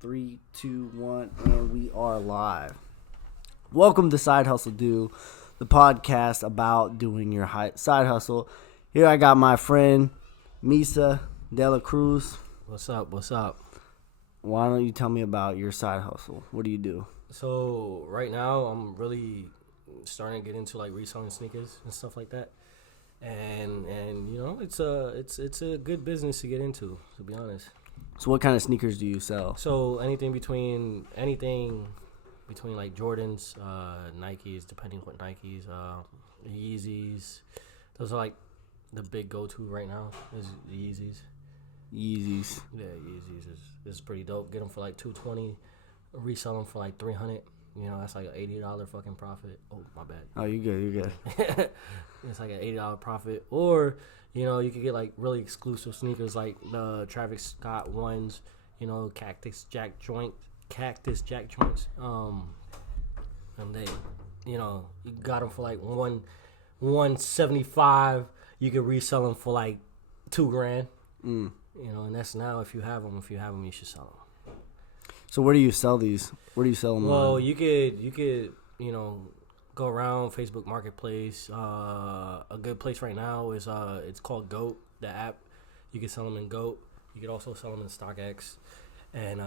3, 2, 1, and we are live. Welcome to Side Hustle Do, the podcast about doing your side hustle. Here I got my friend Misa DLC. What's up? What's up? Why don't you tell me about your side hustle? What do you do? So right now I'm really starting to get into like reselling sneakers and stuff like that, and you know it's a good business to get into, to be honest. So what kind of sneakers do you sell? So anything between like Jordans, Nikes, depending what Nikes, Yeezys. Those are like the big go-to right now is the Yeezys. Yeezys. Yeah, Yeezys is pretty dope. Get them for like $220, resell them for like $300. You know, that's like an $80 fucking profit. Oh, my bad. Oh, you good. It's like an $80 profit. Or, you know, you could get like really exclusive sneakers like the Travis Scott ones, you know, Cactus Jack joints. And they, you know, you got them for like $175. You could resell them for like $2,000. You know, and that's now if you have them. If you have them, you should sell them. So where do you sell these? Where do you sell them? Well, you could, you know, go around Facebook Marketplace. A good place right now is it's called Goat, the app. You can sell them in Goat. You could also sell them in StockX, and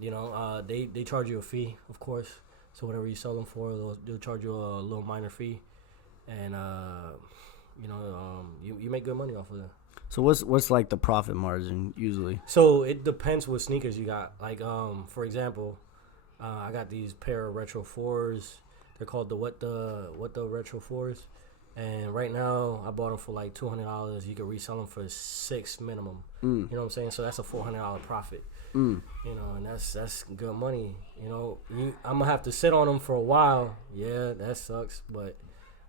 you know, they charge you a fee, of course. So whatever you sell them for, they'll charge you a little minor fee, and you know, you make good money off of it. So what's like the profit margin usually? So it depends what sneakers you got. Like for example, I got these pair of Retro 4s. They're called the What the Retro 4s. And right now I bought them for like $200. You can resell them for $600 minimum. You know what I'm saying? So that's a $400 profit. You know, and that's good money. You know, I'm gonna have to sit on them for a while. Yeah, that sucks, but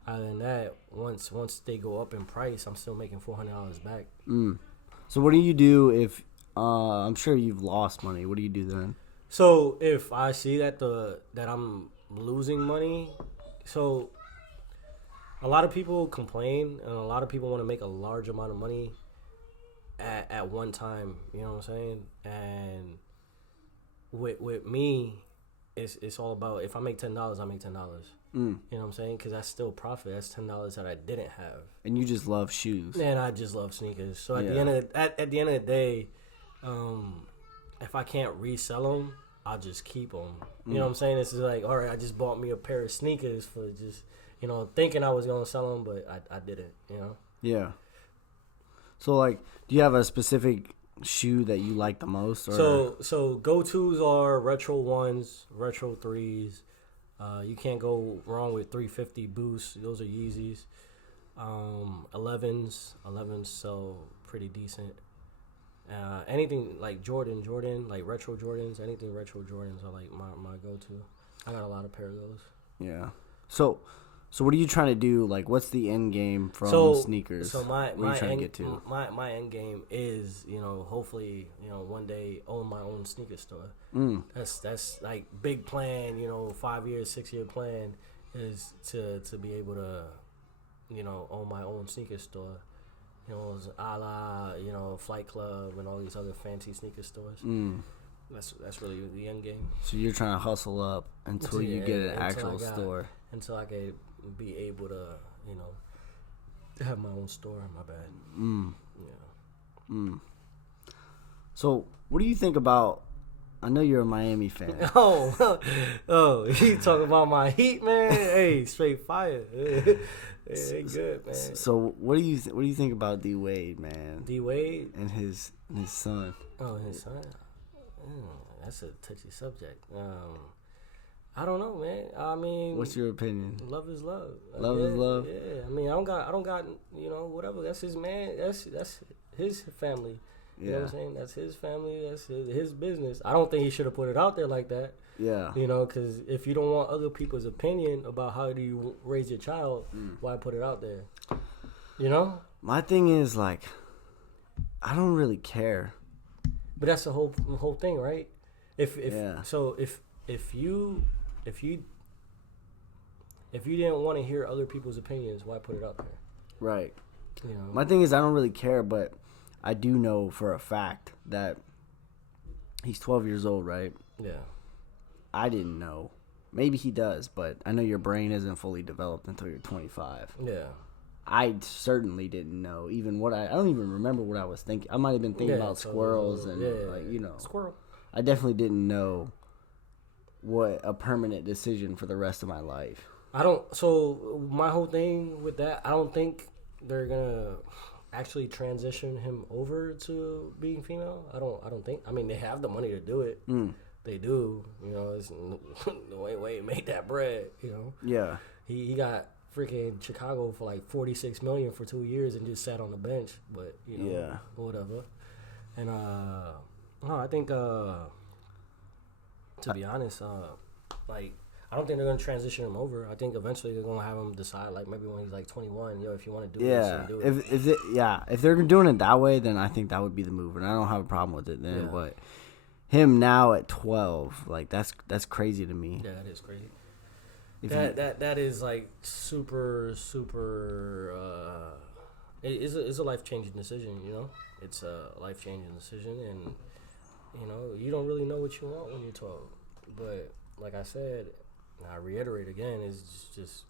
other than that, once they go up in price, I'm still making $400 back. So what do you do if I'm sure you've lost money? What do you do then? So if I see that I'm losing money, so a lot of people complain and a lot of people want to make a large amount of money at one time. You know what I'm saying? And with me, it's all about if I make $10, I make $10. You know what I'm saying? Because that's still profit. That's $10 that I didn't have. And you just love shoes. And I just love sneakers. So at the end of the day, if I can't resell them, I'll just keep them. You know what I'm saying? This is like, all right, I just bought me a pair of sneakers for just, you know, thinking I was gonna sell them, but I didn't. You know? Yeah. So like, do you have a specific shoe that you like the most? Or? So go-tos are Retro 1s, Retro 3s. You can't go wrong with 350 Boosts. Those are Yeezys. 11s sell pretty decent. Anything like Jordan, like Retro Jordans, anything Retro Jordans are like my go-to. I got a lot of pair of those. Yeah. So what are you trying to do? Like, what's the end game from sneakers? So what are you trying to get to? My end game is, you know, hopefully, you know, one day own my own sneaker store. That's like big plan. You know, 5-year, 6-year plan is to be able to, you know, own my own sneaker store. You know, a la, you know, Flight Club and all these other fancy sneaker stores. That's really the end game. So you're trying to hustle up until you get an actual store. Until I can be able to, you know, have my own store. My bad. Yeah. So what do you think about? I know you're a Miami fan. Oh, you talking about my Heat, man? Hey, straight fire. Hey, good, man. So what do you think about D Wade, man? D Wade and his son. Oh, his son. That's a touchy subject. I don't know, man. I mean, what's your opinion? Love is love. Love is love. Yeah. I mean, I don't got, you know, whatever. That's his man. That's his family. You know what I'm saying? That's his family. That's his business. I don't think he should have put it out there like that. Yeah. You know, because if you don't want other people's opinion about how do you raise your child, why put it out there? You know? My thing is, like, I don't really care. But that's the whole thing, right? If you didn't want to hear other people's opinions, why put it out there? Right. You know? My thing is, I don't really care, but I do know for a fact that He's 12 years old, right? Yeah. I didn't know. Maybe he does, but I know your brain isn't fully developed until you're 25. Yeah. I certainly didn't know even I don't even remember what I was thinking. I might have been thinking about squirrels and Squirrel. I definitely didn't know what a permanent decision for the rest of my life. So my whole thing with that, I don't think they're gonna actually transition him over to being female. I don't think. I mean, they have the money to do it. They do. It's the way Wade made that bread. Yeah. He got freaking Chicago for like $46 million for 2 years and just sat on the bench. But whatever. And I think to be honest, like, I don't think they're gonna transition him over. I think eventually they're gonna have him decide, like, maybe when he's like 21, if you want to do this, do it. If they're doing it that way, then I think that would be the move, and I don't have a problem with it then. Yeah. But him now at 12, like, that's crazy to me. Yeah, that is crazy. That is like super. It's a life-changing decision. It's a life-changing decision, and you don't really know what you want when you're 12. But like I said, and I reiterate again, it's just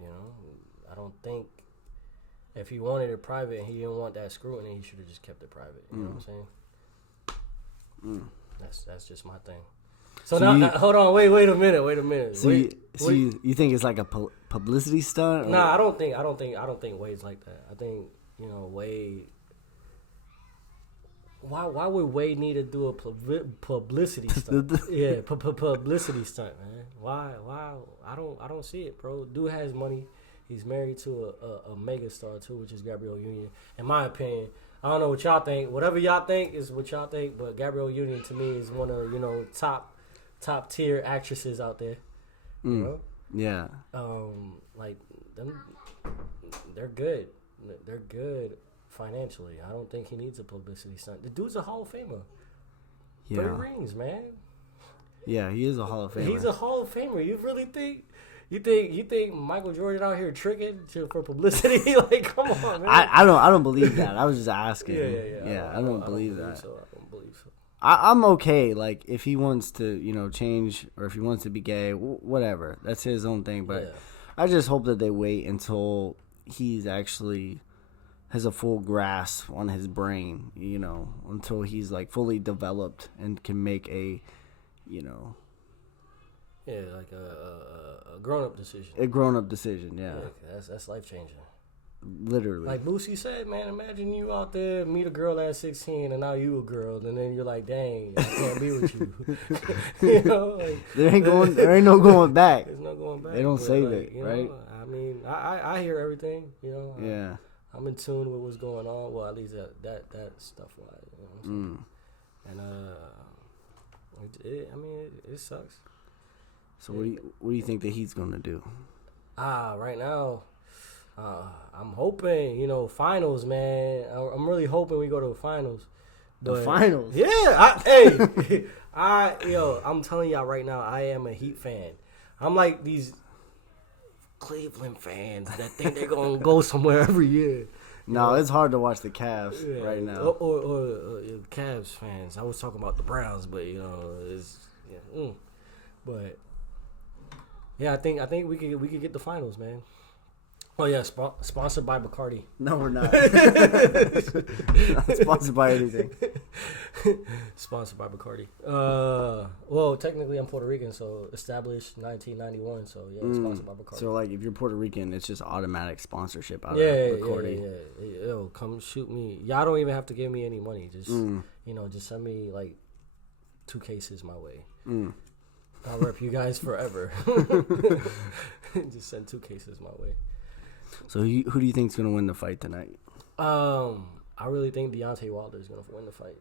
I don't think if he wanted it private and he didn't want that scrutiny, he should have just kept it private. You know what I'm saying? That's just my thing. So now, hold on, wait a minute. So you think it's like a publicity stunt? Nah, I don't think Wade's like that. I think Wade. Why would Wade need to do a publicity stunt? Publicity stunt, man. Why? I don't see it, bro. Dude has money. He's married to a mega star too, which is Gabrielle Union. In my opinion, I don't know what y'all think. Whatever y'all think is what y'all think. But Gabrielle Union to me is one of top tier actresses out there. Yeah. Like them, they're good. They're good financially. I don't think he needs a publicity stunt. The dude's a Hall of Famer. Yeah. 3 rings, man. Yeah, he is a Hall of Famer. He's a Hall of Famer. You really think? You think Michael Jordan out here tricking for publicity? Like, come on, man. I don't believe that. I was just asking. Yeah. I don't believe that. I don't believe so. I'm okay. Like, if he wants to, change, or if he wants to be gay, whatever. That's his own thing. But I just hope that they wait until he's actually has a full grasp on his brain, until he's like fully developed and can make a, like a grown-up decision. A grown-up decision, yeah. That's life-changing. Literally. Like Boosie said, man, imagine you out there, meet a girl at 16, and now you a girl, and then you're like, dang, I can't be with you. There ain't no going back. There's no going back. They don't save it, right? I mean, I hear everything, Yeah. I'm in tune with what's going on. Well, at least that stuff wise, you know what I'm saying? And it sucks. So what do you think that he's gonna do? Right now, I'm hoping finals, man. I'm really hoping we go to the finals. The finals? Yeah. I'm telling y'all right now, I am a Heat fan. I'm like these Cleveland fans that think they're gonna go somewhere every year. No, it's hard to watch the Cavs right now. Or Cavs fans. I was talking about the Browns, but but I think we could get the finals, man. Oh yeah, sponsored by Bacardi. No, we're not. Not sponsored by anything. Sponsored by Bacardi. Well, technically I'm Puerto Rican, so established 1991. So sponsored by Bacardi. So like, if you're Puerto Rican, it's just automatic sponsorship out of Bacardi. Yeah. Yo, come shoot me. Y'all don't even have to give me any money. Just just send me like 2 cases my way. I'll rep you guys forever. Just send 2 cases my way. So who do you think is going to win the fight tonight? I really think Deontay Wilder is going to win the fight.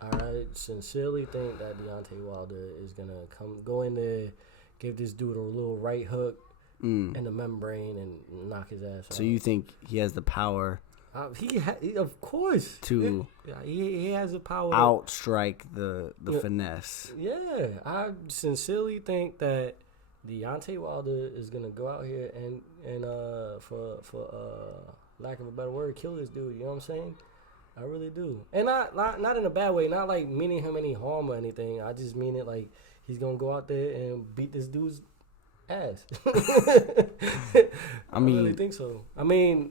I sincerely think that Deontay Wilder is going to go in there, give this dude a little right hook in the membrane and knock his ass out. So you think he has the power? He of course. He has the power to outstrike the finesse. Yeah, I sincerely think that Deontay Wilder is gonna go out here and for lack of a better word, kill this dude. You know what I'm saying? I really do. And not in a bad way. Not like meaning him any harm or anything. I just mean it like he's going to go out there and beat this dude's ass. I really think so. I mean,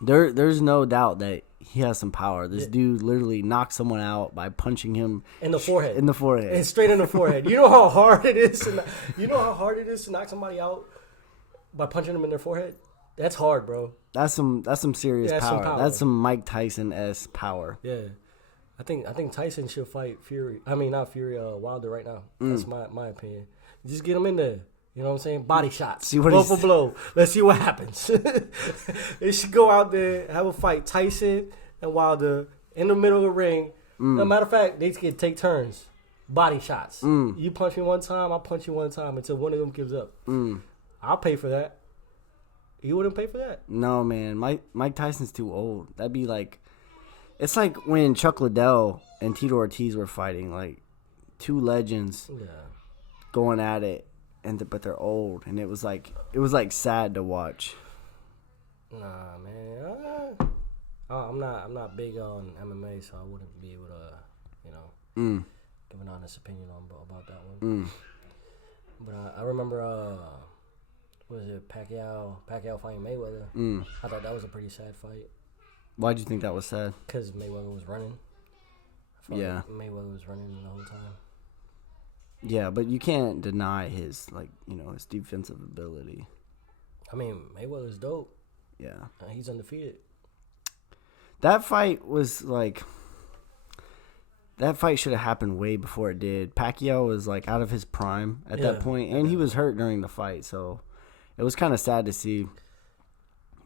there's no doubt that he has some power. This dude literally knocked someone out by punching him in the forehead. And straight in the forehead. You know how hard it is to knock somebody out by punching them in their forehead? That's hard, bro. That's some serious power. That's some Mike Tyson-esque power. Yeah. I think Tyson should fight Fury. I mean, not Fury, Wilder right now. That's my opinion. Just get him in there. You know what I'm saying? Body shots. Blow for blow. Let's see what happens. They should go out there, have a fight. Tyson and Wilder in the middle of the ring. No matter of fact, they can take turns. Body shots. You punch me one time, I punch you one time until one of them gives up. I'll pay for that. You wouldn't pay for that? No, man. Mike Tyson's too old. That'd be like... It's like when Chuck Liddell and Tito Ortiz were fighting. Like, two legends going at it, but they're old. And it was like sad to watch. Nah, man. I'm not big on MMA, so I wouldn't be able to, give an honest opinion about that one. But I remember... what was it, Pacquiao fighting Mayweather. I thought that was a pretty sad fight. Why'd you think that was sad? Because Mayweather was running. Like Mayweather was running the whole time. Yeah, but you can't deny his defensive ability. I mean, Mayweather's dope. Yeah. He's undefeated. That fight was like... That fight should have happened way before it did. Pacquiao was like out of his prime at that point, and he was hurt during the fight, so... It was kind of sad to see,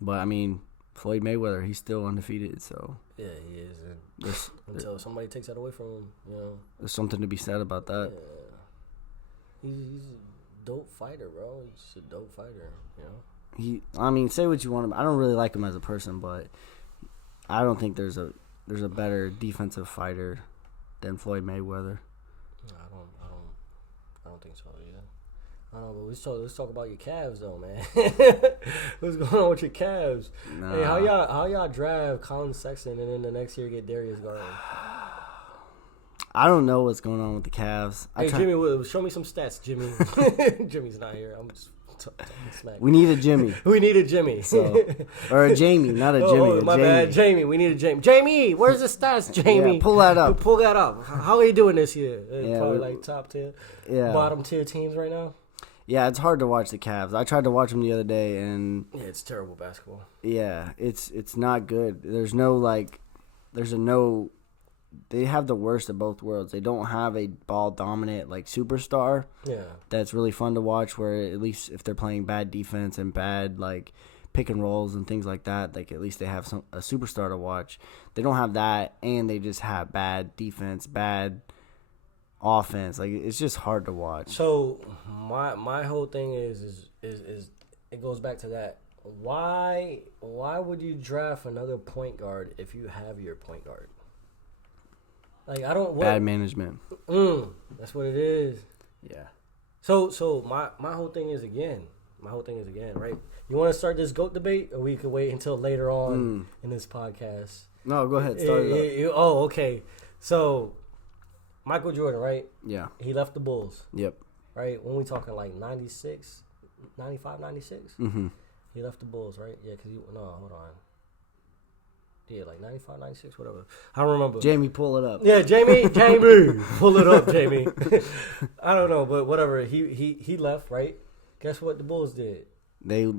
but I mean, Floyd Mayweather, he's still undefeated, so. Yeah, he is. Until somebody takes that away from him, There's something to be said about that. Yeah. He's a dope fighter, bro. He's a dope fighter, Say what you want about. I don't really like him as a person, but I don't think there's a better defensive fighter than Floyd Mayweather. I don't think so either. I don't know, but let's talk about your Cavs though, man. What's going on with your Cavs? Nah. Hey, how y'all draft Colin Sexton and then the next year get Darius Garland? I don't know what's going on with the Cavs. Jimmy, show me some stats, Jimmy. Jimmy's not here. I'm just talking smack. We need a Jimmy. We need a Jimmy. Or a Jamie, not a Jimmy. My bad, Jamie. We need a Jamie. Jamie, where's the stats, Jamie? Yeah, pull that up. Pull that up. How are you doing this year? Yeah, probably like top tier, bottom tier teams right now. Yeah, it's hard to watch the Cavs. I tried to watch them the other day, and it's terrible basketball. Yeah, it's not good. They have the worst of both worlds. They don't have a ball dominant superstar. Yeah, that's really fun to watch. Where at least if they're playing bad defense and bad pick and rolls and things like that, at least they have a superstar to watch. They don't have that, and they just have bad defense, bad offense. It's just hard to watch. So my whole thing is it goes back to that. Why would you draft another point guard if you have your point guard? Bad management. That's what it is. Yeah. So my whole thing is again, right? You want to start this GOAT debate, or we could wait until later on in this podcast? No, go ahead. Start it up. Oh, okay. So Michael Jordan, right? Yeah. He left the Bulls. Yep. Right? When we talking 96, 95, 96? Mm-hmm. He left the Bulls, right? Yeah, hold on. Yeah, 95, 96, whatever. I don't remember. Jamie, pull it up. Yeah, Jamie, pull it up, Jamie. I don't know, but whatever. He left, right? Guess what the Bulls did? They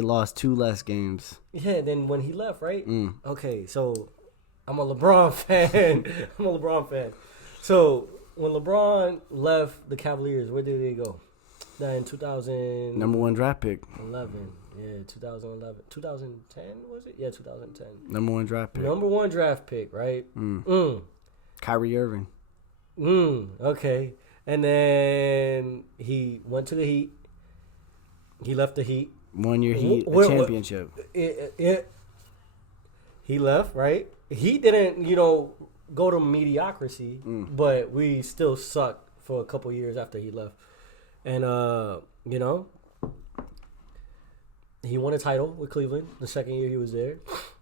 lost 2 less games. Yeah, then when he left, right? Okay, so I'm a LeBron fan. So when LeBron left the Cavaliers, where did they go? In 2000. Number 1 draft pick. 11. Yeah, 2011. 2010, was it? Yeah, 2010. Number 1 draft pick. Number 1 draft pick, right? Kyrie Irving. Okay. And then he went to the Heat. He left the Heat. 1 year Heat, a championship. He left, right? He didn't, go to mediocrity, but we still sucked for a couple years after he left. And, he won a title with Cleveland the second year he was there.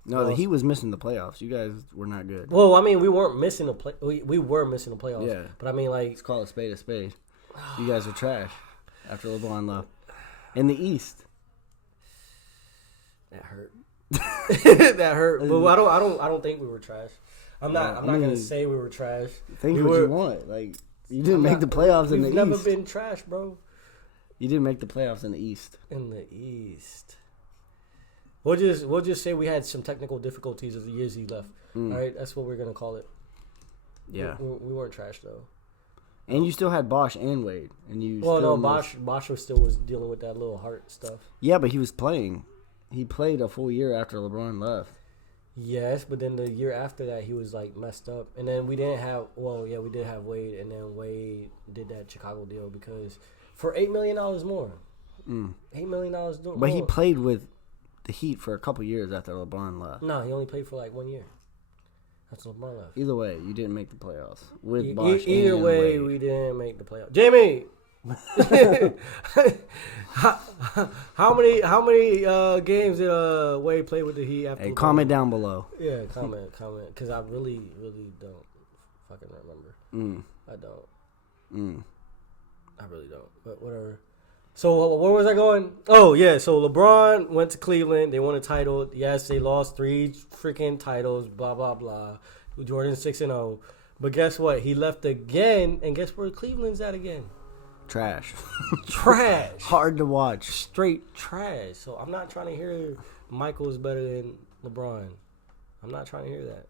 No, the Heat was missing the playoffs. You guys were not good. Well, I mean, we weren't missing the we were missing the playoffs. Yeah. But I mean, like, let's call a spade a spade. You guys are trash after LeBron left. In the East. That hurt. That hurt. But I don't think we were trash. I'm not gonna say we were trash. Think what you want. Like, you didn't make the playoffs in the East. We've never been trash, bro. You didn't make the playoffs in the East. In the East. We'll just say we had some technical difficulties as the years he left. All right, that's what we're gonna call it. Yeah. We weren't trash though. And you still had Bosch and Wade, and you. Well, no, Bosch was dealing with that little heart stuff. Yeah, but he was playing. He played a full year after LeBron left. Yes, but then the year after that, he was like messed up, and then we didn't have. Well, yeah, we did have Wade, and then Wade did that Chicago deal because for $8 million more. $8 million more. But he played with the Heat for a couple years after LeBron left. No, he only played for like 1 year. That's LeBron left. Either way, you didn't make the playoffs with Bosch. Either way, we didn't make the playoffs. Jamie, how many games did Wade play with the Heat after? Hey, comment down below. Yeah, comment, because I really don't fucking remember. I don't. I really don't. But whatever. So where was I going? Oh yeah, so LeBron went to Cleveland. They won a title. Yes, they lost 3 freaking titles. Blah blah blah. Jordan 6-0. But guess what? He left again, and guess where Cleveland's at again? Trash. Trash. Hard to watch. Straight trash. So I'm not trying to hear Michael is better than LeBron. I'm not trying to hear that.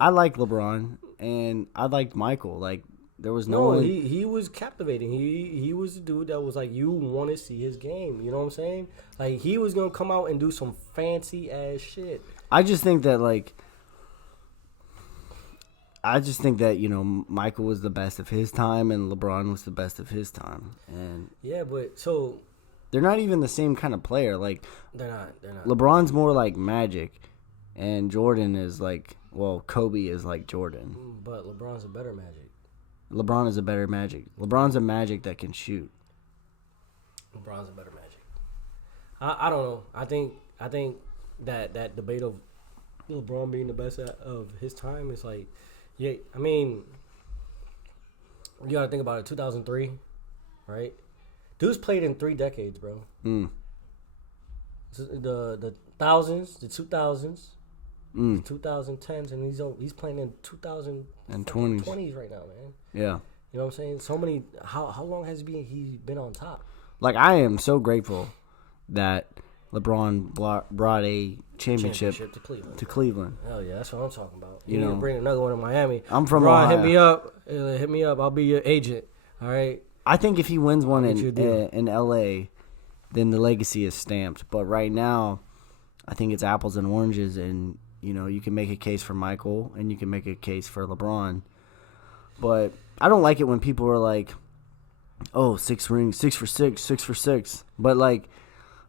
I like LeBron, and I liked Michael. Like, there was no one. He was captivating. He was a dude that was like, you want to see his game. You know what I'm saying? Like, he was going to come out and do some fancy ass shit. I just think that, you know, Michael was the best of his time and LeBron was the best of his time. And yeah, but so they're not even the same kind of player. Like, they're not. LeBron's more like Magic, and Jordan is like, well, Kobe is like Jordan. But LeBron's a better Magic. LeBron is a better Magic. LeBron's a Magic that can shoot. LeBron's a better Magic. I don't know. I think that debate of LeBron being the best of his time is like, yeah. I mean, you got to think about it. 2003, right? Dude's played in 3 decades, bro. The thousands, the 2000s. 2010s, and he's playing in 2020s right now, man. Yeah, you know what I'm saying? So many. How long has he been on top? Like, I am so grateful that LeBron brought a championship to Cleveland. Hell yeah, that's what I'm talking about. You need know, to bring another one to Miami. I'm from LeBron, Ohio. hit me up. I'll be your agent. All right. I think if he wins one in LA, then the legacy is stamped. But right now, I think it's apples and oranges, and you know, you can make a case for Michael and you can make a case for LeBron. But I don't like it when people are like, oh, 6 rings, 6 for 6, 6 for 6. But like,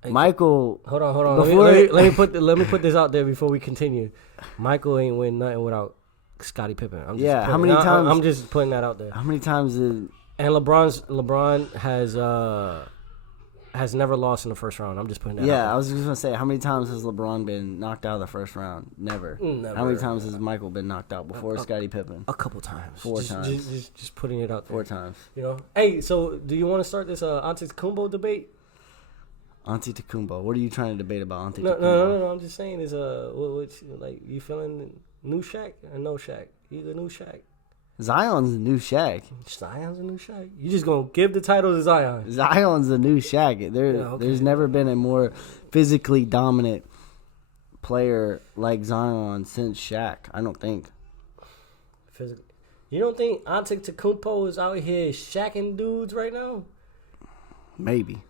hey, Michael. Hold on. Let me put this out there before we continue. Michael ain't win nothing without Scottie Pippen. How many times? I'm just putting that out there. How many times did? And LeBron has never lost in the first round. I'm just putting that out there. Yeah, I was just going to say, how many times has LeBron been knocked out of the first round? Never. How many times has Michael been knocked out before Scottie Pippen? A couple times. 4 times. Just putting it out there. 4 times. You know? Hey, so do you want to start this Antetokounmpo debate? Antetokounmpo. What are you trying to debate about Antetokounmpo? No. I'm just saying is like, you feeling new Shaq or no Shaq? You the new Shaq? Zion's the new Shaq. Zion's a new Shaq? You just going to give the title to Zion? Zion's the new Shaq. There's never been a more physically dominant player like Zion since Shaq, I don't think. You don't think Antetokounmpo is out here shacking dudes right now? Maybe.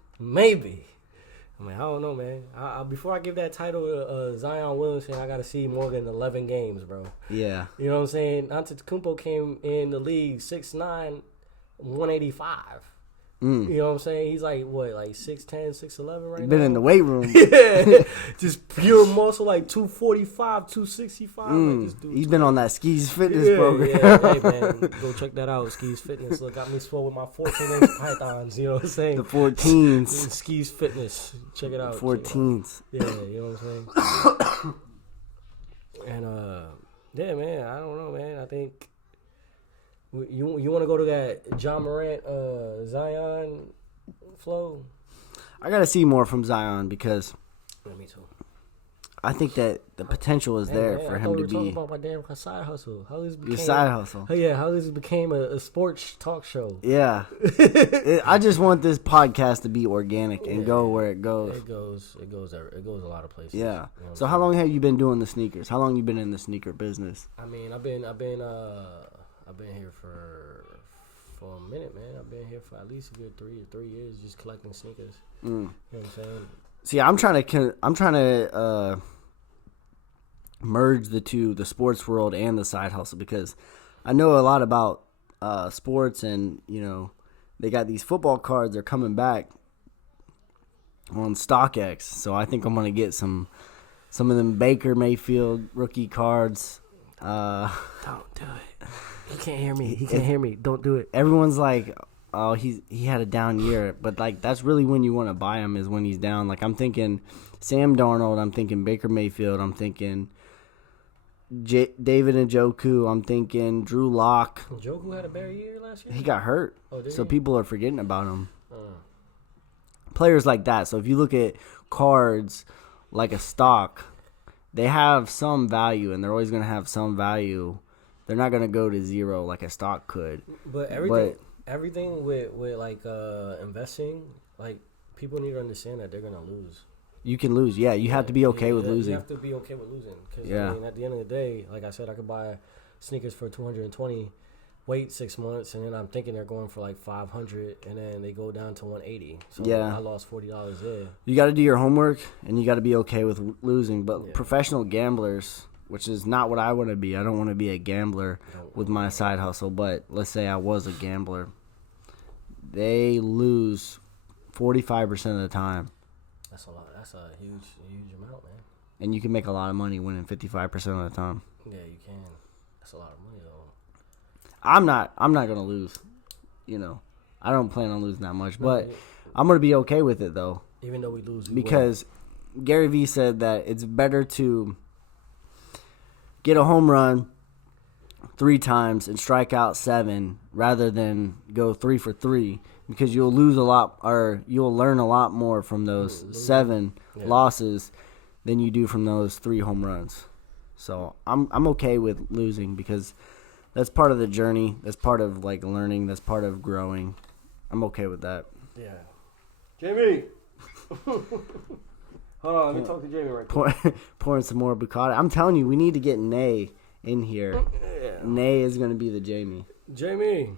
I mean, I don't know, man. Before I give that title to Zion Williamson, I got to see more than 11 games, bro. Yeah. You know what I'm saying? Antetokounmpo came in the league 6'9", 185. You know what I'm saying? He's like, what, like 6'10", 6'11 right now? Been in the weight room. Yeah. Just pure muscle, like 245, 265. Like this dude. He's been on that Skis Fitness program. Yeah. Hey, man, go check that out. Skis Fitness. Look, got me swole with my 14-inch pythons. You know what I'm saying? The 14s. Skis Fitness. Check it out. 14s. Yeah, you know what I'm saying? And yeah, man, I don't know, man. I think you want to go to that John Morant Zion flow. I gotta see more from Zion because Me too. I think that the potential is there for him to be. Talking about my damn side hustle. How this became Your side hustle. How this became a sports talk show. Yeah. I just want this podcast to be organic and go where it goes. It goes a lot of places. Yeah. You know So how long have you been doing the sneakers? How long you been in the sneaker business? I mean, I've been here for a minute, man. I've been here for at least a good 3 years just collecting sneakers. You know what I'm saying? See, I'm trying to merge the two, the sports world and the side hustle, because I know a lot about sports, and they got these football cards. They're coming back on StockX, so I think I'm gonna get some of them Baker Mayfield rookie cards. Don't do it. He can't hear me. Don't do it. Everyone's like, oh, he had a down year, but like that's really when you want to buy him, is when he's down. Like I'm thinking Sam Darnold, I'm thinking Baker Mayfield, I'm thinking David Njoku, I'm thinking Drew Lock. Njoku had a bad year last year. He got hurt, so he? people are forgetting about him. Players like that. So if you look at cards like a stock, they have some value, and they're always going to have some value. They're not going to go to zero like a stock could. But everything with like investing, like people need to understand that they're gonna lose. You can lose, yeah. You have to be okay with losing. You have to be okay with losing, because I mean, at the end of the day, like I said, I could buy sneakers for $220, wait 6 months, and then I'm thinking they're going for like $500, and then they go down to $180. So I lost $40 there. You got to do your homework, and you got to be okay with losing. But professional gamblers, which is not what I want to be. I don't want to be a gambler with my side hustle. But let's say I was a gambler. They lose 45% of the time. That's a lot. That's a huge amount, man. And you can make a lot of money winning 55% of the time. Yeah, you can. That's a lot of money, though. I'm not gonna lose. I don't plan on losing that much, but I'm gonna be okay with it though. Even though we lose, because Gary Vee said that it's better to get a home run 3 times and strike out 7 rather than go 3 for 3, because you'll lose a lot, or you'll learn a lot more from those 7 losses than you do from those 3 home runs. So I'm okay with losing, because that's part of the journey. That's part of like learning. That's part of growing. I'm okay with that. Yeah. Jamie. Hold on, let me talk to Jamie right quick. Pouring some more Bucati. I'm telling you, we need to get Nay in here. Yeah. Nay is going to be the Jamie. Jamie.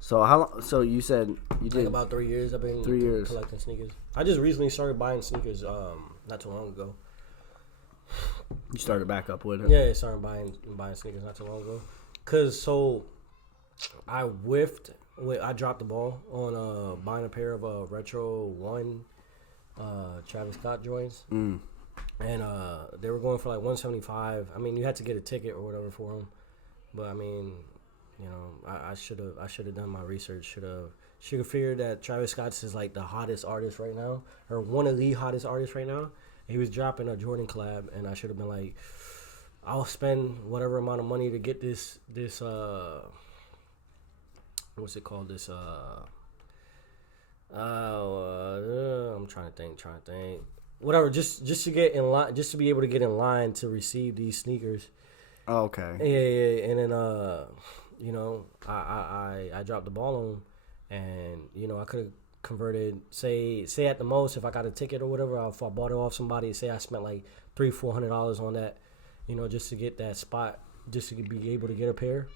So how long? So you said you did about 3 years. I've been 3 years collecting sneakers. I just recently started buying sneakers. Not too long ago. You started back up with it. Yeah, I started buying sneakers not too long ago. I whiffed. I dropped the ball on buying a pair of Retro 1 Travis Scott joints. And they were going for like $175. I mean, you had to get a ticket or whatever for them. But I mean, I should have done my research. Should have figured that Travis Scott is like the hottest artist right now, or one of the hottest artists right now. And he was dropping a Jordan collab, and I should have been like, I'll spend whatever amount of money to get this what's it called? I'm trying to think. Whatever, just to get in line, just to be able to get in line to receive these sneakers. Oh, okay. Yeah, and then I dropped the ball on them, and I could have converted, say at the most, if I got a ticket or whatever, if I bought it off somebody, say I spent like $300-$400 on that, just to get that spot, just to be able to get a pair.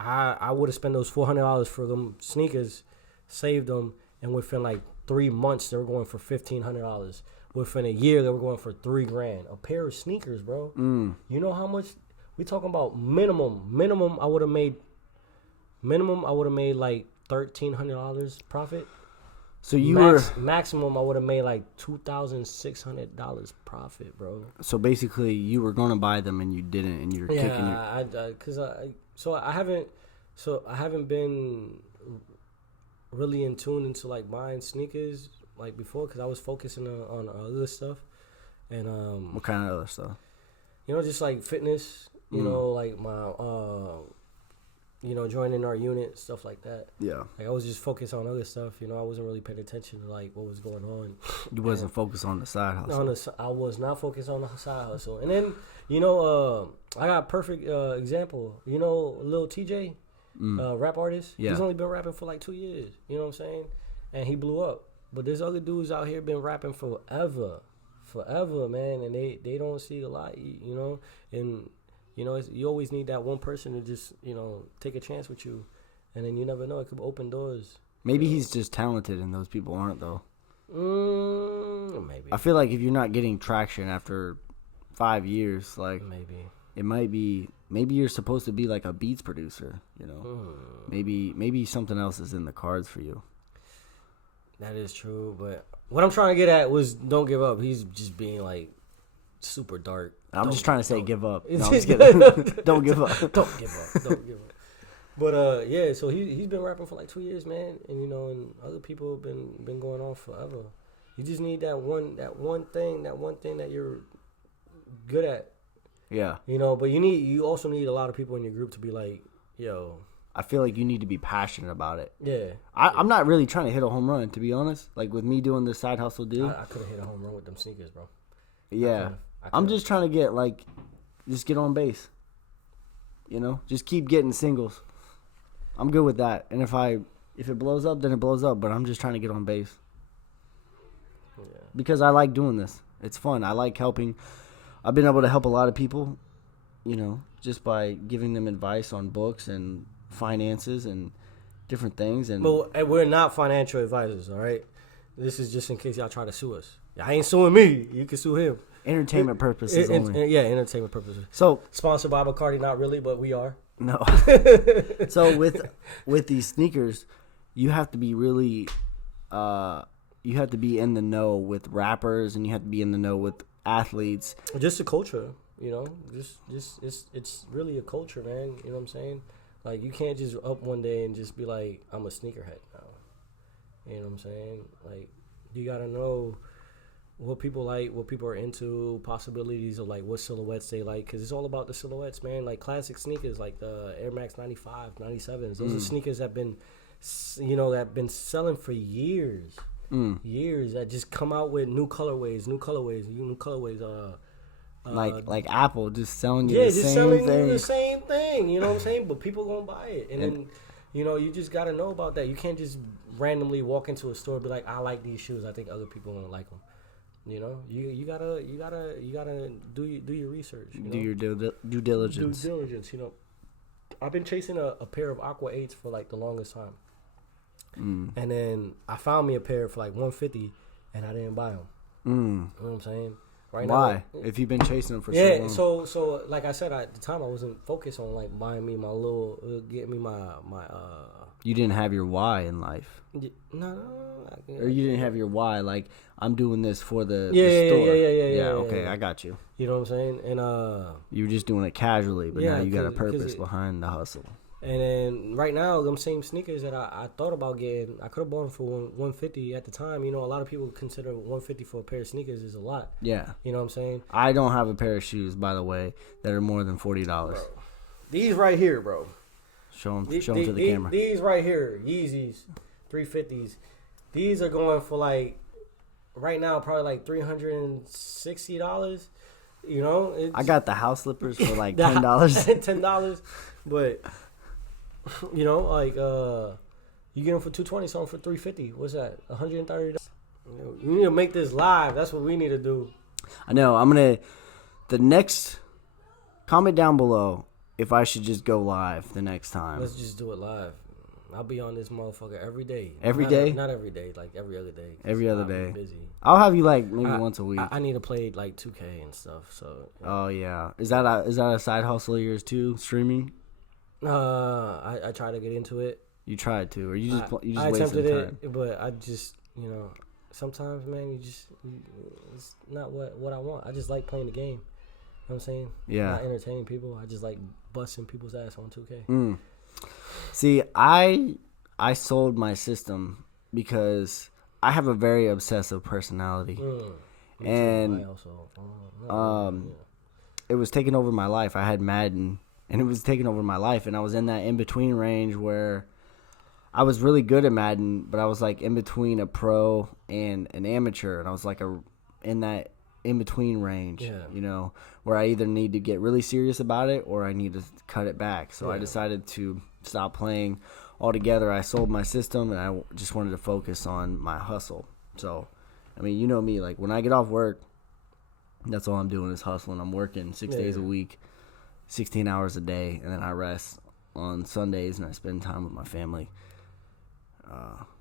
I would have spent those $400 for them sneakers, saved them, and within like 3 months they were going for $1,500. Within a year they were going for $3,000 a pair of sneakers, bro. You know how much we talking about? Minimum I would have made like $1,300 profit. So maximum I would have made like $2,600 profit, bro. So basically you were gonna buy them and you didn't, and you're kicking your... I haven't been really in tune into like buying sneakers like before, because I was focusing on other stuff. And what kind of other stuff? You know, just like fitness. You know, like my joining our unit, stuff like that. Yeah. Like I was just focused on other stuff. You know, I wasn't really paying attention to like what was going on. You wasn't focused on the side hustle. I was not focused on the side hustle. And then, you know, I got a perfect example. You know, Lil TJ, rap artist. Yeah. He's only been rapping for like 2 years. You know what I'm saying? And he blew up. But there's other dudes out here been rapping forever, man. And they don't see a lot. You know, and you know, you always need that one person to just, you know, take a chance with you. And then you never know. It could open doors. Maybe he's just talented and those people aren't, though. Maybe. I feel like if you're not getting traction after 5 years, like... Maybe. It might be... Maybe you're supposed to be like a beats producer, you know? Maybe something else is in the cards for you. That is true, but... What I'm trying to get at was don't give up. He's just being, like... super dark. I'm just trying to say give up. No, I'm just kidding. Don't give up. Don't give up. Don't give up. But yeah, so he's been rapping for like 2 years, man, and you know, and other people have been going on forever. You just need that one thing that you're good at. Yeah. You know, but you also need a lot of people in your group to be like, yo. I feel like you need to be passionate about it. Yeah. I'm not really trying to hit a home run, to be honest. Like with me doing this side hustle deal. I could have hit a home run with them sneakers, bro. Yeah. I'm just trying to get just get on base. You know, just keep getting singles. I'm good with that. And if it blows up, then it blows up. But I'm just trying to get on base. Yeah. Because I like doing this. It's fun. I like helping. I've been able to help a lot of people, you know, just by giving them advice on books and finances and different things. And we're not financial advisors, all right? This is just in case y'all try to sue us. I ain't suing me. You can sue him. Entertainment purposes only. Yeah, entertainment purposes. So sponsored by Bacardi, not really, but we are. No. So with these sneakers, you have to be really, you have to be in the know with rappers, and you have to be in the know with athletes. Just the culture, you know. Just it's really a culture, man. You know what I'm saying? Like you can't just up one day and just be like, I'm a sneakerhead now. You know what I'm saying? Like you gotta know what people like, what people are into, possibilities of like what silhouettes they like, because it's all about the silhouettes, man. Like classic sneakers like the Air Max 95, 97s, those are sneakers that been selling for years, that just come out with new colorways, like Apple just selling you the same thing, you know what I'm saying? But people gonna buy it, and then you know you just gotta know about that. You can't just randomly walk into a store and be like, I like these shoes, I think other people won't like them. You know, you gotta do your research. Do your due diligence. You know, I've been chasing a pair of Aqua 8s for like the longest time, and then I found me a pair for like $150, and I didn't buy them. You know what I'm saying? Right Why? Now, if you've been chasing them for so long. So like I said, at the time I wasn't focused on like buying me my little, getting me my. You didn't have your why in life. No. Or you didn't have your why, like I'm doing this for the store. Yeah. Okay, I got you. You know what I'm saying? And you were just doing it casually, but now you got a purpose behind the hustle. And then right now, them same sneakers that I thought about getting, I could have bought them for $150 at the time. You know, a lot of people consider $150 for a pair of sneakers is a lot. Yeah. You know what I'm saying? I don't have a pair of shoes, by the way, that are more than $40. Bro. These right here, bro. Show them to the camera. These right here, Yeezys, 350s. These are going for like, right now, probably like $360. You know? I got the house slippers for like $10. $10. But, you know, like, you get them for $220, some for $350. What's that? $130. We need to make this live. That's what we need to do. I know. Comment down below if I should just go live the next time. Let's just do it live. I'll be on this motherfucker every day. Every day? Not every day, like every other day. Every other day. Busy. I'll have you like maybe once a week. I need to play like 2K and stuff. So. Oh yeah, is that a side hustle of yours too? Streaming? I tried to get into it. You tried to, or you just I wasted time? But I just sometimes man, it's not what I want. I just like playing the game. You know what I'm saying? Yeah. Not entertaining people. I just like busting people's ass on 2K. See, I I sold my system because I have a very obsessive personality. And it was taking over my life. I had Madden, and it was taking over my life, and I was in that in-between range where I was really good at Madden, but I was like in between a pro and an amateur, and I was like in that in-between range, you know, where I either need to get really serious about it or I need to cut it back. So I decided to stop playing altogether. I sold my system, and I just wanted to focus on my hustle. So, I mean, you know me, like when I get off work, that's all I'm doing is hustling. I'm working 6 days a week, 16 hours a day, and then I rest on Sundays and I spend time with my family.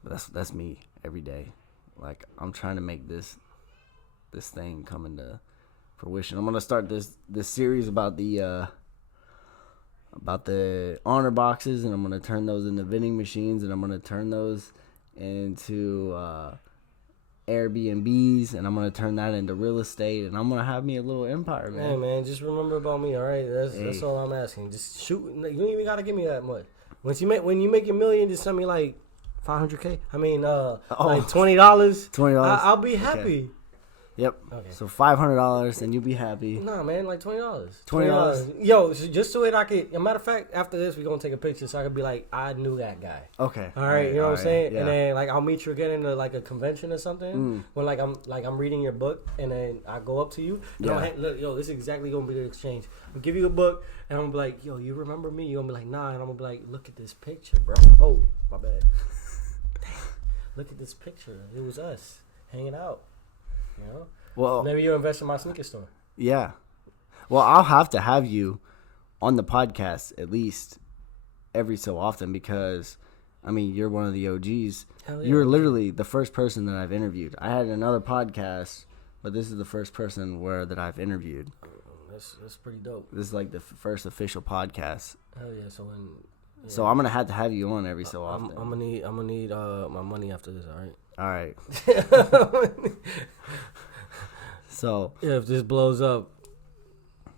That's me every day. Like, I'm trying to make this thing come into fruition. I'm gonna start this series about the honor boxes, and I'm gonna turn those into vending machines, and I'm gonna turn those into Airbnbs, and I'm gonna turn that into real estate, and I'm gonna have me a little empire, man. Hey, man, just remember about me, all right? That's all I'm asking. Just shoot. You don't even gotta give me that much. When you make $1 million, just send me like $500K. I mean, like $20. $20. I'll be happy. Okay. Yep. Okay. So $500, and you'll be happy. Nah, man, like $20. $20. Yo, just so that I could. As a matter of fact, after this, we're gonna take a picture so I could be like, I knew that guy. Okay. All right. You know what I'm saying? Yeah. And then like I'll meet you again in like a convention or something. When I'm reading your book, and then I go up to you. And look, yo, this is exactly gonna be the exchange. I'll give you a book, and I'm gonna be like, yo, you remember me? You're gonna be like, nah. And I'm gonna be like, look at this picture, bro. Oh, my bad. Damn. Look at this picture. It was us hanging out. You know. Well, maybe you'll invest in my sneaker store. Yeah. Well, I'll have to have you on the podcast at least every so often because, I mean, you're one of the OGs. Hell yeah. You're literally the first person that I've interviewed. I had another podcast, but this is the first person that I've interviewed. That's pretty dope. This is like the first official podcast. Hell yeah! So I'm gonna have you on every so often. I'm gonna need my money after this. All right. So yeah, if this blows up,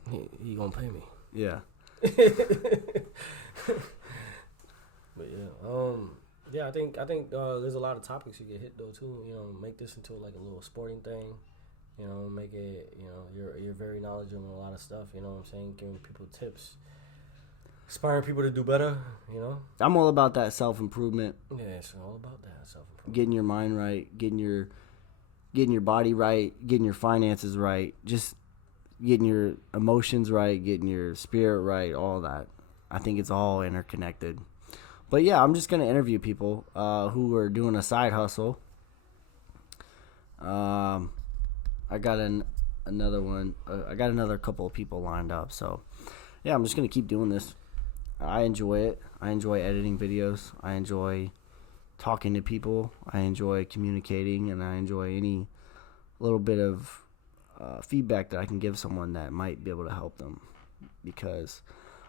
he gonna pay me. Yeah. But yeah, I think there's a lot of topics you get hit though too. You know, make this into like a little sporting thing. You know, make it. You know, you're very knowledgeable in a lot of stuff. You know what I'm saying? Giving people tips, inspiring people to do better. You know, I'm all about that self-improvement. Yeah, it's all about that self-improvement. Getting your mind right, getting your body right, getting your finances right, just getting your emotions right, getting your spirit right, all that. I think it's all interconnected. But yeah, I'm just gonna interview people who are doing a side hustle. I got another one. I got another couple of people lined up. So yeah, I'm just gonna keep doing this. I enjoy it. I enjoy editing videos. I enjoy talking to people. I enjoy communicating, and I enjoy any little bit of feedback that I can give someone that might be able to help them, because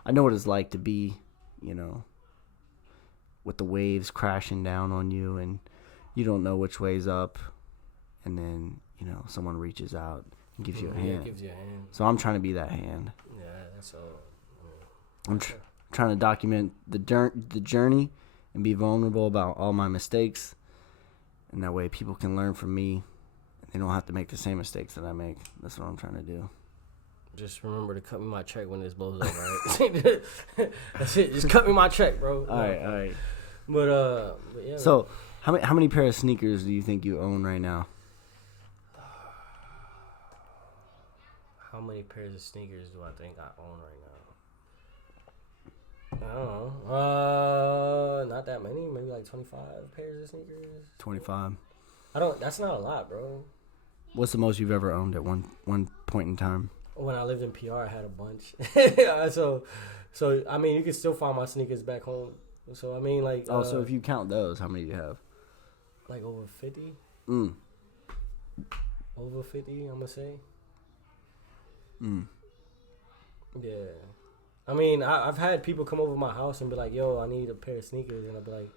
I know what it's like to be, you know, with the waves crashing down on you, and you don't know which way's up, and then, you know, someone reaches out and gives you a hand. Gives you a hand. So I'm trying to be that hand. Yeah, that's all. I'm trying to document the journey and be vulnerable about all my mistakes, and that way people can learn from me. They don't have to make the same mistakes that I make. That's what I'm trying to do. Just remember to cut me my check when this blows up, right? That's it. Just cut me my check, bro. All right. But yeah. So, how many pair of sneakers do you think you own right now? How many pairs of sneakers do I think I own right now? I don't know. Not that many. Maybe like 25 pairs of sneakers. 25. That's not a lot, bro. What's the most you've ever owned at one point in time? When I lived in PR, I had a bunch. So I mean, you can still find my sneakers back home. So I mean, like. So if you count those, how many do you have? Like over 50. Over 50, I'm gonna say. Yeah. I mean, I've had people come over my house and be like, "Yo, I need a pair of sneakers," and I'll be like,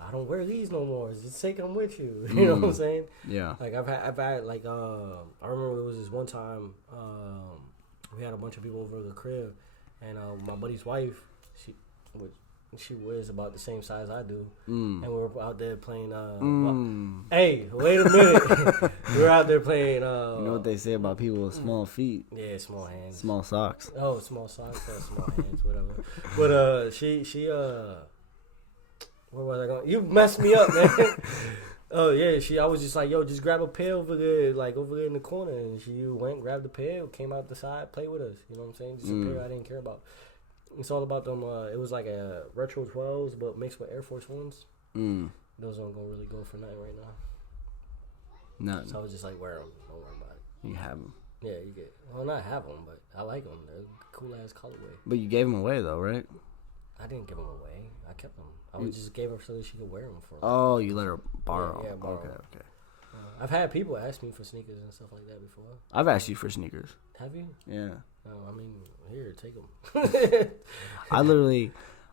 "I don't wear these no more. Just take them with you." You know what I'm saying? Yeah. Like I've had like I remember there was this one time we had a bunch of people over at the crib, and my buddy's wife, she weighs about the same size I do, and we were out there playing. Hey, wait a minute. We were out there playing. You know what they say about people with small feet? Yeah, small hands. Small socks. Oh, small socks, small hands, whatever. But she where was I going? You messed me up, man. Oh yeah, I was just like, yo, just grab a pair over there, like over there in the corner, and she went, grabbed the pair, came out the side, played with us. You know what I'm saying? Just a pair I didn't care about. It's all about them. It was like a retro 12s, but mixed with Air Force Ones. Those aren't gonna really go for nothing right now. Nothing. So I was just like, wear them. Don't worry about it. You have them. Yeah, you get. Well, not have them, but I like them. They're cool ass colorway. But you gave them away though, right? I didn't give them away. I kept them. I just gave her so that she could wear them for. Oh, you let her borrow. Yeah, borrow. Okay. I've had people ask me for sneakers and stuff like that before. I've asked you for sneakers. Have you? Yeah. I mean, here, take them. I literally.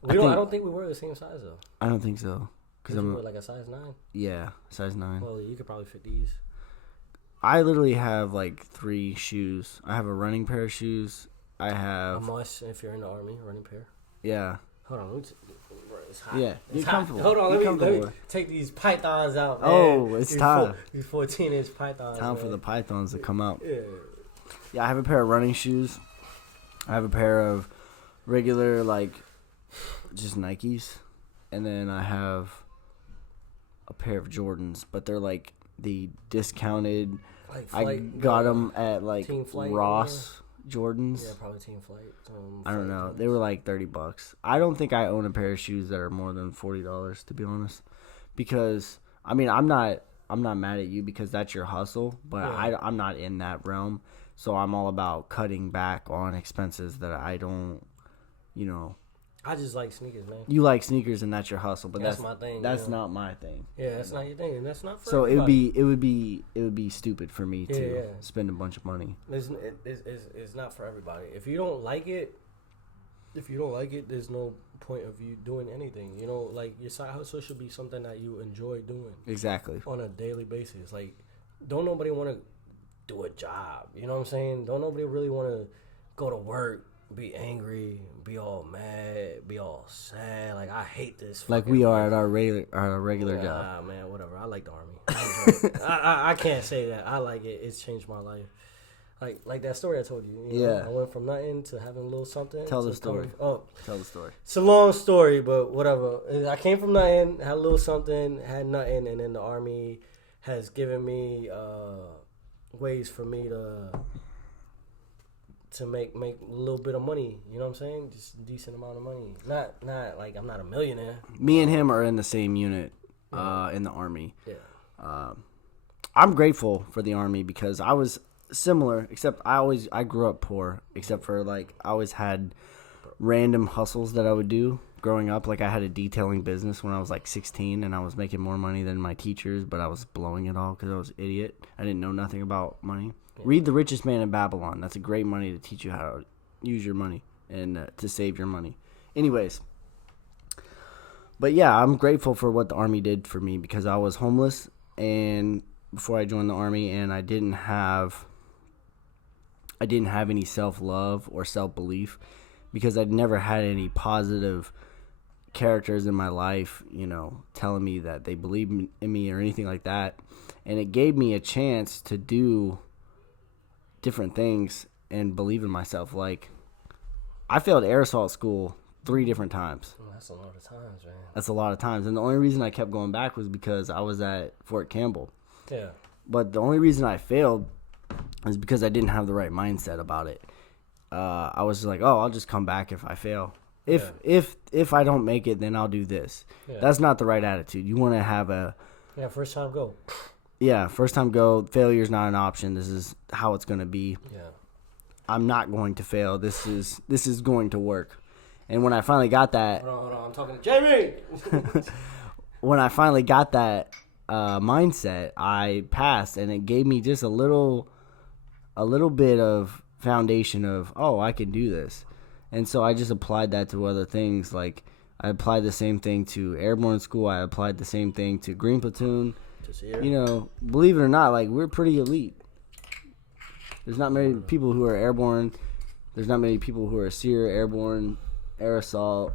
I don't think we were the same size though. I don't think so. Cause I'm like a size 9. Yeah, size 9. Well, you could probably fit these. I literally have like 3 shoes. I have a running pair of shoes. I have a must if you're in the army, running pair. Yeah. Hold on, it's hot. Yeah, you're comfortable. Hold on, let me take these pythons out, man. Oh, it's time. These 14-inch pythons. Time for the pythons to come out. Yeah. I have a pair of running shoes. I have a pair of regular, like, just Nikes. And then I have a pair of Jordans, but they're like the discounted. I got them at like Ross Jordans. Yeah, probably Team Flight. I don't know. They were like $30. I don't think I own a pair of shoes that are more than $40, to be honest. Because I mean, I'm not mad at you because that's your hustle, but I'm not in that realm. So I'm all about cutting back on expenses that I don't, I just like sneakers, man. You like sneakers and that's your hustle, but that's my thing. That's not my thing. Yeah, that's not your thing, and that's not for so everybody. it would be stupid for me to spend a bunch of money. It's not for everybody. If you don't like it, there's no point of you doing anything. Like your side hustle should be something that you enjoy doing. Exactly. On a daily basis. Like, don't nobody want to do a job. You know what I'm saying? Don't nobody really want to go to work, be angry, be all mad, be all sad. Like, I hate this. Like we are at our regular job. Ah, man, whatever. I like the army. I enjoy it. I can't say that. I like it. It's changed my life. Like that story I told you. Yeah. I went from nothing to having a little something. Tell the story. Tell the story. It's a long story, but whatever. I came from nothing, had a little something, had nothing, and then the army has given me ways for me to make a little bit of money. You know what I'm saying? Just a decent amount of money. Not like I'm not a millionaire. Me and him are in the same unit in the army. Yeah. I'm grateful for the army because I was similar, except I grew up poor, except for like I always had random hustles that I would do growing up. Like I had a detailing business when I was like 16 and I was making more money than my teachers, but I was blowing it all because I was an idiot. I didn't know nothing about money. Yeah. Read The Richest Man in Babylon. That's a great money to teach you how to use your money and to save your money. Anyways, but yeah, I'm grateful for what the army did for me because I was homeless and before I joined the army, and I didn't have any self-love or self-belief because I'd never had any positive characters in my life, telling me that they believe in me or anything like that. And it gave me a chance to do different things and believe in myself. Like, I failed air assault school 3 different times. Well, that's a lot of times, man. That's a lot of times. And the only reason I kept going back was because I was at Fort Campbell. Yeah. But the only reason I failed is because I didn't have the right mindset about it. I was just like, oh, I'll just come back if I fail. If I don't make it, then I'll do this. Yeah. That's not the right attitude. You want to have first time go. Yeah, first time go. Failure's not an option. This is how it's going to be. Yeah. I'm not going to fail. This is going to work. And when I finally got that... Hold on. I'm talking to Jamie! When I finally got that mindset, I passed, and it gave me just a little bit of foundation of, oh, I can do this. And so I just applied that to other things. Like, I applied the same thing to airborne school. I applied the same thing to Green Platoon. Believe it or not, like, we're pretty elite. There's not many people who are airborne. There's not many people who are SEER, airborne, air assault,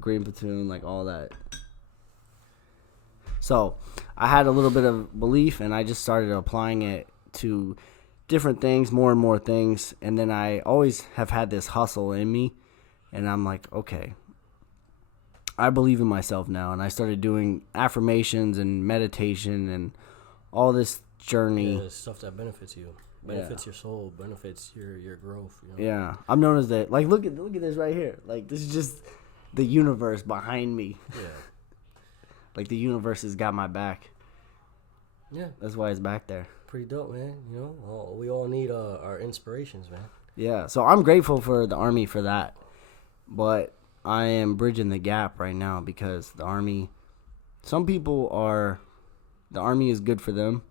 Green Platoon, like all that. So I had a little bit of belief, and I just started applying it to different things, more and more things. And then I always have had this hustle in me, and I'm like, okay, I believe in myself now. And I started doing affirmations and meditation and all this journey. Yeah, stuff that benefits you, benefits your soul, benefits your growth. You know? Yeah, I'm known as that. Like, look at this right here. Like, this is just the universe behind me. Yeah. Like, the universe has got my back. Yeah. That's why it's back there. Pretty dope, man. You know, we all need our inspirations, man. Yeah, so I'm grateful for the Army for that. But I am bridging the gap right now because the Army, some people are, the Army is good for them,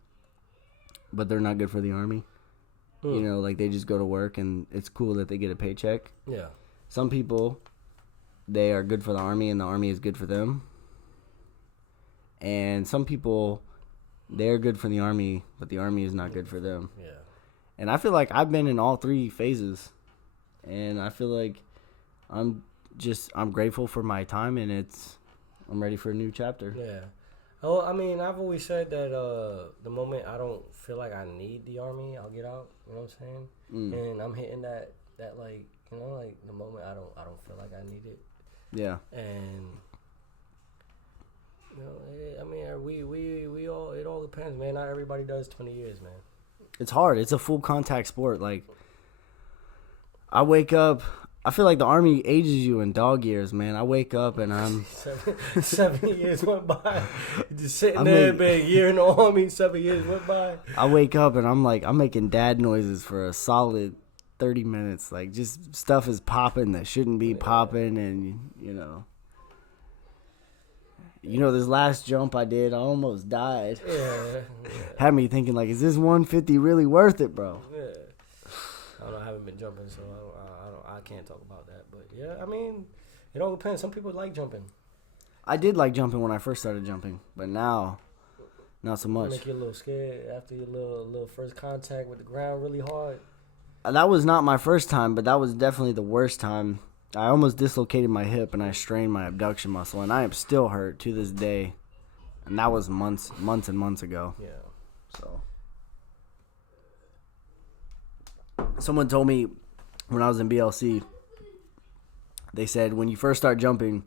but they're not good for the Army. You know, like they just go to work and it's cool that they get a paycheck. Yeah. Some people, they are good for the Army and the Army is good for them. And some people, they're good for the Army, but the Army is not good for them. Yeah. And I feel like I've been in all three phases. And I feel like I'm grateful for my time, and I'm ready for a new chapter. Yeah. Oh, I mean, I've always said that the moment I don't feel like I need the Army, I'll get out. You know what I'm saying? And I'm hitting that like, you know, like the moment I don't feel like I need it. Yeah. And you know, I mean, we all, it all depends, man. Not everybody does 20 years, man. It's hard. It's a full contact sport. Like, I wake up, I feel like the Army ages you in dog years, man. I wake up and I'm 7 years went by. Just sitting there, been a year in the Army, 7 years went by. I wake up and I'm like, I'm making dad noises for a solid 30 minutes. Like, just stuff is popping that shouldn't be popping, and you know. You know, this last jump I did, I almost died. Yeah. Had me thinking, like, is this 150 really worth it, bro? Yeah. I don't know. I haven't been jumping, so I can't talk about that. But yeah, I mean, it all depends. Some people like jumping. I did like jumping when I first started jumping, but now, not so much. Make you a little scared after your little first contact with the ground really hard. That was not my first time, but that was definitely the worst time. I almost dislocated my hip and I strained my abduction muscle, and I am still hurt to this day. And that was months and months ago. Yeah. So, someone told me when I was in BLC, they said when you first start jumping,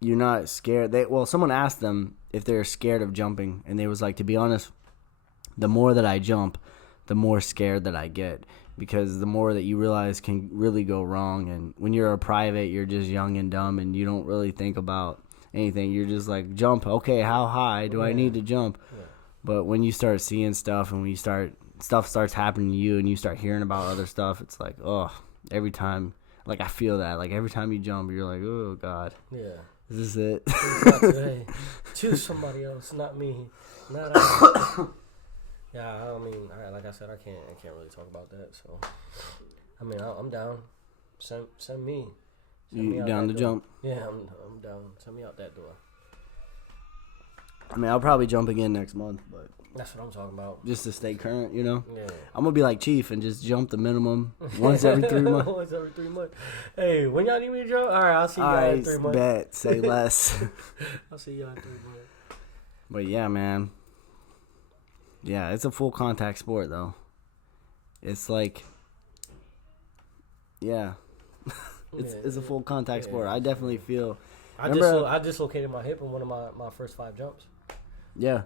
you're not scared. Someone asked them if they're scared of jumping, and they was like, to be honest, the more that I jump, the more scared that I get. Because the more that you realize can really go wrong. And when you're a private, you're just young and dumb and you don't really think about anything. You're just like, jump. Okay, how high do I need to jump? Yeah. But when you start seeing stuff and when stuff starts happening to you and you start hearing about other stuff, it's like, oh, every time, like I feel that. Like every time you jump, you're like, oh, God. Yeah. Is this it? Not today. Choose somebody else, not me. Not I. Yeah, I mean, like I said, I can't really talk about that. So, I mean, I'm down. Send me. You down to jump? Yeah, I'm down. Send me out that door. I mean, I'll probably jump again next month, but that's what I'm talking about. Just to stay current, you know. Yeah. I'm gonna be like Chief and just jump the minimum once every 3 months. Once every 3 months. Hey, when y'all need me to jump? All right, I'll see y'all in 3 months. Bet. Say less. I'll see y'all in 3 months. But yeah, man. Yeah, it's a full contact sport though. It's like, yeah, it's a full contact sport. I definitely feel. I dislocated my hip in one of my first 5 jumps. Yeah,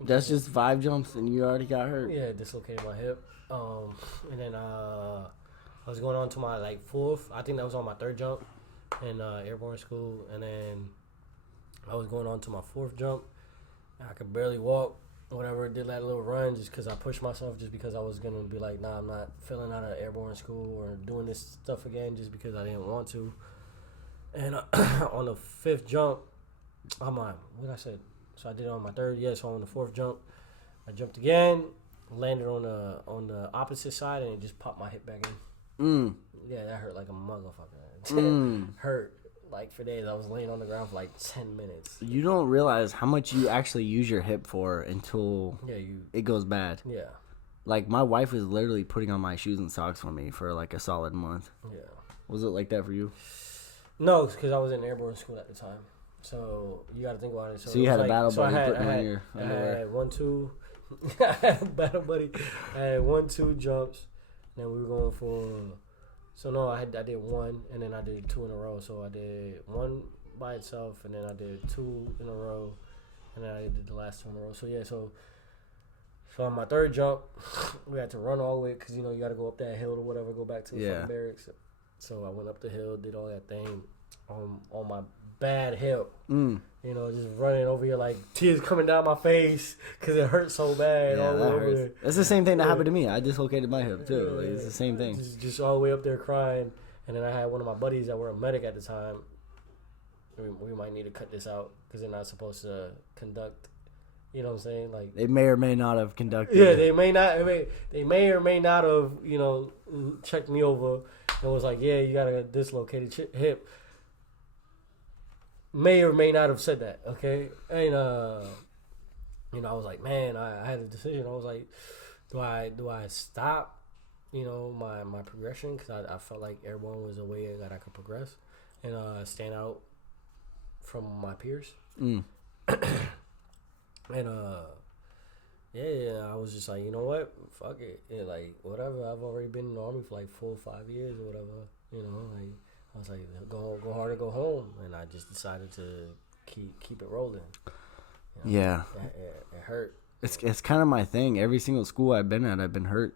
that's just 5 jumps and you already got hurt. Yeah, dislocated my hip. And then I was going on to my 4th. I think that was on my 3rd jump in airborne school, and then I was going on to my 4th jump. I could barely walk. Whatever, did that little run just because I pushed myself, just because I was going to be like, nah, I'm not filling out of airborne school or doing this stuff again just because I didn't want to. And on the 5th jump, what did I say? So I did it on my 3rd, so on the 4th jump, I jumped again, landed on the opposite side, and it just popped my hip back in. Yeah, that hurt like a motherfucker. Hurt. For days, I was laying on the ground for 10 minutes. You don't realize how much you actually use your hip for until it goes bad. Yeah. My wife was literally putting on my shoes and socks for me for a solid month. Yeah. Was it like that for you? No, because I was in airborne school at the time. So you got to think about it. So you had a battle buddy putting on your underwear. I had 1, 2. I had a battle buddy. I had 1, 2 jumps. And then we were going for. So no, I did 1, and then I did 2 in a row. So I did 1 by itself, and then I did 2 in a row, and then I did the last 2 in a row. So yeah, so on my 3rd jump, we had to run all the way because you got to go up that hill or whatever, go back to the fucking barracks. So I went up the hill, did all that thing on my bad hip. Just running over here like tears coming down my face because it hurt so bad. Yeah, all that over hurts. there. That's the same thing that happened to me. I dislocated my hip too. Like, it's the same thing. Just all the way up there crying, and then I had one of my buddies that were a medic at the time. We might need to cut this out because they're not supposed to conduct. You know what I'm saying? Like they may or may not have conducted. Yeah, they may not. They may or may not have. Checked me over and was like, "Yeah, you got a dislocated hip." May or may not have said that. Okay, and I was like, man, I had a decision. I was like, do I stop? My progression because I felt like airborne was a way that I could progress and stand out from my peers. And I was just like, you know what, fuck it, like whatever. I've already been in the army for like 4 or 5 years or whatever. Like I was like, go hard or go home, and I just decided to keep it rolling. Yeah, it hurt. It's kind of my thing. Every single school I've been at, I've been hurt,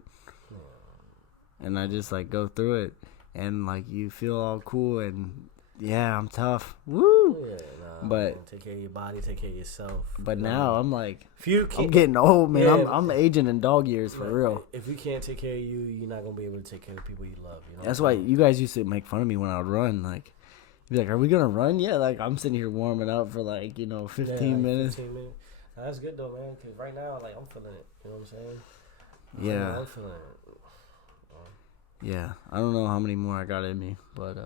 and I just like go through it, and like you feel all cool and. Yeah, I'm tough. Woo! Yeah, but take care of your body, take care of yourself. But now I'm like, I'm getting old, man. Yeah, I'm aging in dog years for real. If you can't take care of you, you're not gonna be able to take care of people you love. That's why you guys used to make fun of me when I would run. Like, you'd be like, "Are we gonna run?" Yeah, like I'm sitting here warming up for 15 minutes. 15 minutes. That's good though, man. Because right now, like I'm feeling it. You know what I'm saying? Yeah. I'm feeling it. Yeah, I don't know how many more I got in me, but.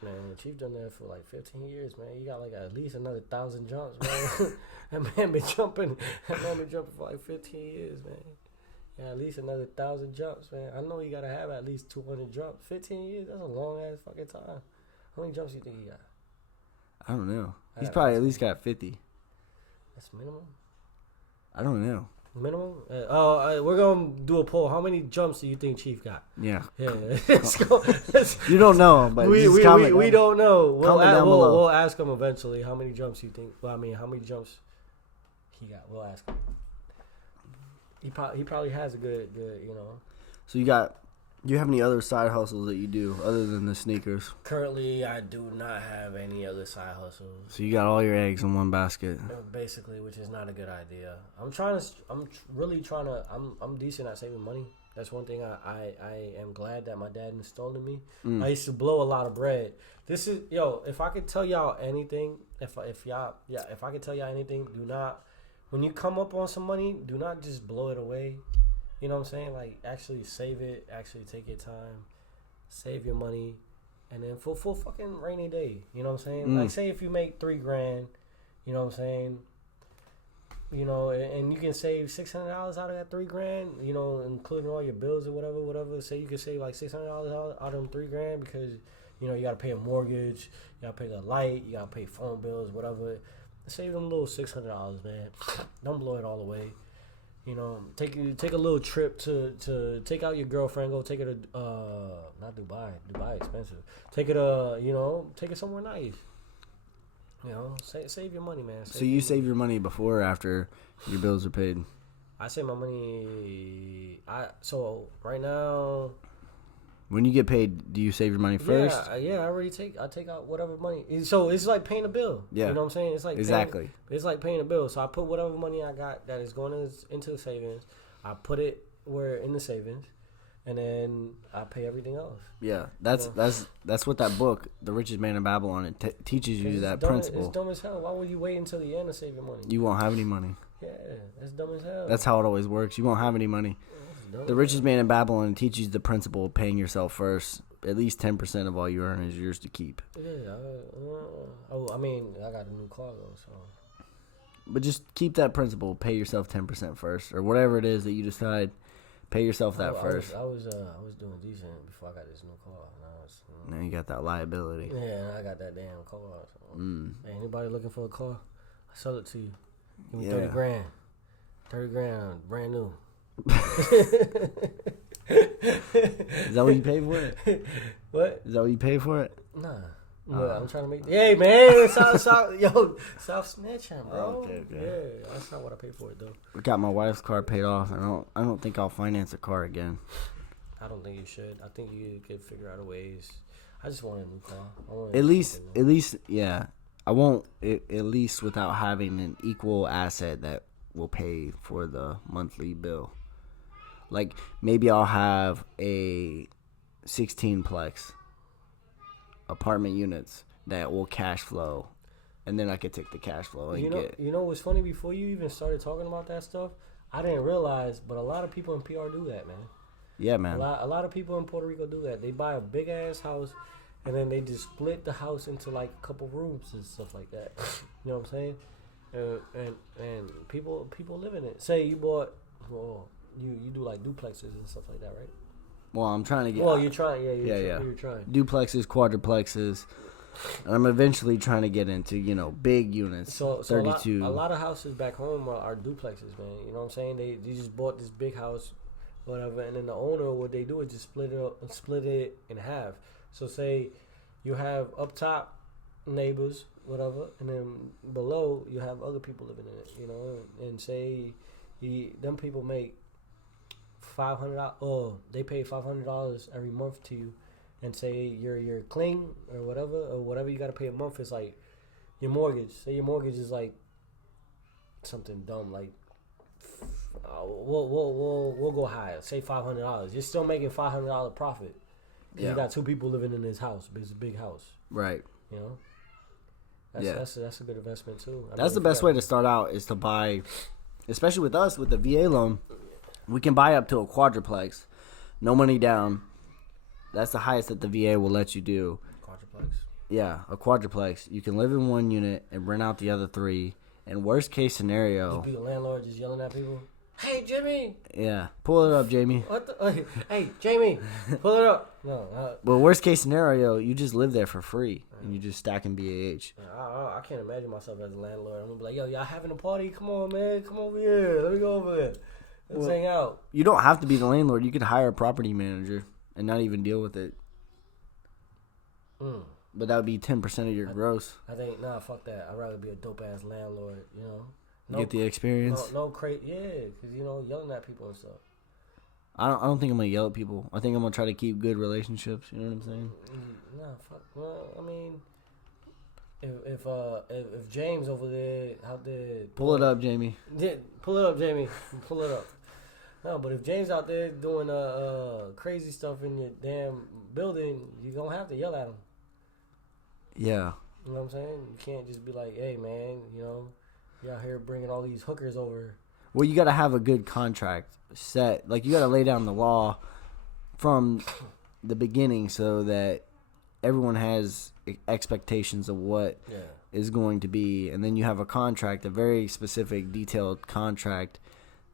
Man, Chief done that for like 15 years, man. You got like at least another 1,000 jumps, man. that man been jumping for like 15 years, man. Yeah, at least another 1,000 jumps, man. I know you gotta have at least 200 jumps. 15 years, that's a long ass fucking time. How many jumps you think he got? I don't know. He's probably at least got 50. That's minimum? I don't know. Minimum? We're going to do a poll. How many jumps do you think Chief got? Yeah. Let's go. You don't know, but we don't know. We'll ask him eventually how many jumps you think. Well, I mean, how many jumps he got. We'll ask him. He probably has a good. So do you have any other side hustles that you do other than the sneakers? Currently, I do not have any other side hustles. So you got all your eggs in one basket. Basically, which is not a good idea. I'm decent at saving money. That's one thing I am glad that my dad installed in me. I used to blow a lot of bread. If I could tell y'all anything, if I could tell y'all anything, do not, when you come up on some money, do not just blow it away. You know what I'm saying? Like, actually save it. Actually take your time. Save your money. And then for fucking rainy day. You know what I'm saying? Like, say if you make $3,000, you know what I'm saying? And you can save $600 out of that $3,000, including all your bills or whatever. Say you can save like $600 out of them $3,000 because, you got to pay a mortgage. You got to pay the light. You got to pay phone bills, whatever. Save them little $600, man. Don't blow it all away. Take a little trip to take out your girlfriend. Go take her to not Dubai. Dubai expensive. Take her take her somewhere nice. Save your money, man. Save your money before or after your bills are paid? I save my money. Right now. When you get paid, do you save your money first? Yeah. I take out whatever money. So it's like paying a bill. Yeah. You know what I'm saying? It's like exactly. It's like paying a bill. So I put whatever money I got that is going into the savings. I put it in the savings, and then I pay everything else. Yeah, that's what that book, The Richest Man in Babylon, teaches you that principle. It's dumb as hell. Why would you wait until the end to save your money? You won't have any money. Yeah, that's dumb as hell. That's how it always works. You won't have any money. The Richest Man in Babylon teaches you the principle of paying yourself first. At least 10% of all you earn is yours to keep. Yeah, I got a new car though, so. But just keep that principle. Pay yourself 10% first, or whatever it is that you decide. Pay yourself that first. I was doing decent before I got this new car. Now you got that liability. Yeah, I got that damn car. So. Hey, anybody looking for a car? I sell it to you. Give me 30 grand. 30 grand, brand new. Is that what you pay for it? What? Is that what you pay for it? Nah. I'm trying to make. Hey man, stop snitching, bro. Okay. Yeah, that's not what I paid for it though. I got my wife's car paid off, and I don't think I'll finance a car again. I don't think you should. I think you could figure out a ways. I just want a new car. At least, yeah. I won't. At least without having an equal asset that will pay for the monthly bill. Like maybe I'll have a 16-plex apartment units that will cash flow, and then I could take the cash flow and You know what's funny? Before you even started talking about that stuff, I didn't realize, but a lot of people in PR do that, man. Yeah, man. A lot of people in Puerto Rico do that. They buy a big ass house, and then they just split the house into like a couple rooms and stuff like that. You know what I'm saying? And people live in it. Say you bought, you do like duplexes and stuff like that, right? Well, I'm trying to get. Well, you're trying. You're trying. Duplexes, quadruplexes. And I'm eventually trying to get into, big units. So 32. A lot of houses back home are duplexes, man. You know what I'm saying? They just bought this big house, whatever, and then the owner, what they do is just split it in half. So say you have up top neighbors, whatever, and then below you have other people living in it, and say them people make $500, or they pay $500 every month to you, and say your cling or whatever you got to pay a month is like your mortgage. Say your mortgage is like something dumb like we'll go higher. Say $500. You're still making $500 profit. Yeah. You got two people living in this house. It's a big house. Right. You know. That's a good investment too. That's the best way to start out is to buy, especially with us with the VA loan. We can buy up to a quadruplex, no money down. That's the highest that the VA will let you do. Quadruplex? Yeah, a quadruplex. You can live in one unit and rent out the other three. And worst case scenario... Just be the landlord just yelling at people. Hey, Jimmy! Yeah, pull it up, Jamie. What the... Hey, Jamie, pull it up. No. Well, worst case scenario, you just live there for free. And you just stack in BAH. I can't imagine myself as a landlord. I'm going to be like, yo, y'all having a party? Come on, man. Come over here. Let me go over there. Let's hang out. You don't have to be the landlord. You could hire a property manager and not even deal with it. But that would be 10% of your gross. I think, fuck that. I'd rather be a dope-ass landlord, Get the experience? No crazy, because, yelling at people and stuff. I don't think I'm going to yell at people. I think I'm going to try to keep good relationships. You know what I'm saying? Fuck. Well, I mean, if James over there out there... Pull it up, Jamie. Yeah, pull it up, Jamie. Pull it up. No, but if James out there doing crazy stuff in your damn building, you're going to have to yell at him. Yeah. You know what I'm saying? You can't just be like, hey, man, you out here bringing all these hookers over. Well, you got to have a good contract set. Like, you got to lay down the law from the beginning so that everyone has expectations of what is going to be. And then you have a contract, a very specific, detailed contract.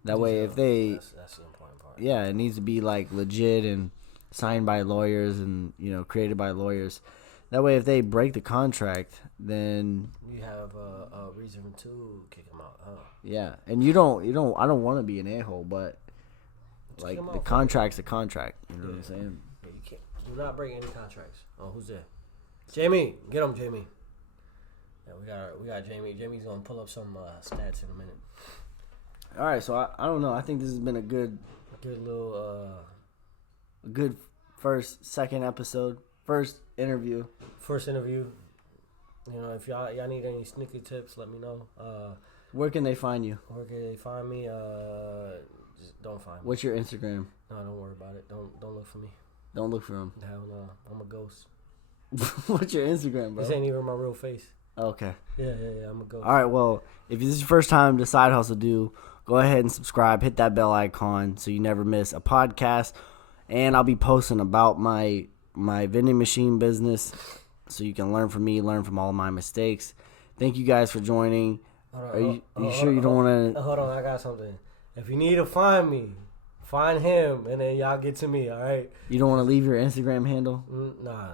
That way, if they... That's the important part. Yeah, it needs to be, like, legit and signed by lawyers and, created by lawyers. That way, if they break the contract, then... You have a reason to kick them out, huh? Yeah, and I don't want to be an a-hole, but, like, the contract's a contract. You know what I'm saying? Yeah, you can't. Do not break any contracts. Oh, who's there? Jamie! Get him, Jamie. Yeah, we got Jamie. Jamie's going to pull up some stats in a minute. All right, so I don't know. I think this has been a good little... A good second episode. First interview. If y'all need any sneaker tips, let me know. Where can they find you? Where can they find me? Just don't find me. What's your Instagram? No, don't worry about it. Don't look for me. Don't look for him. Hell no. I'm a ghost. What's your Instagram, bro? This ain't even my real face. Okay. Yeah, I'm a ghost. All right, well, if this is your first time to Side Hustle Do, go ahead and subscribe. Hit that bell icon so you never miss a podcast. And I'll be posting about my vending machine business so you can learn from me, learn from all of my mistakes. Thank you guys for joining. Are you sure you don't want to... Hold on, I got something. If you need to find me, Find him, and then y'all get to me, all right? You don't want to leave your Instagram handle? Nah.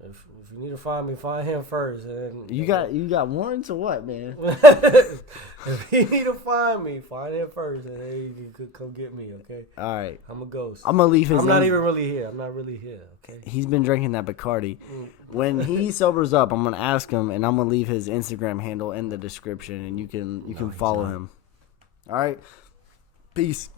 If you need to find me, find him first. And You got warrants or what, man? If you need to find me, find him first, and then you can come get me, okay? All right. I'm a ghost. I'm going to leave his I'm not even really here. I'm not really here, okay? He's been drinking that Bacardi. When he sobers up, I'm going to ask him, and I'm going to leave his Instagram handle in the description, and you can follow him. All right? Peace.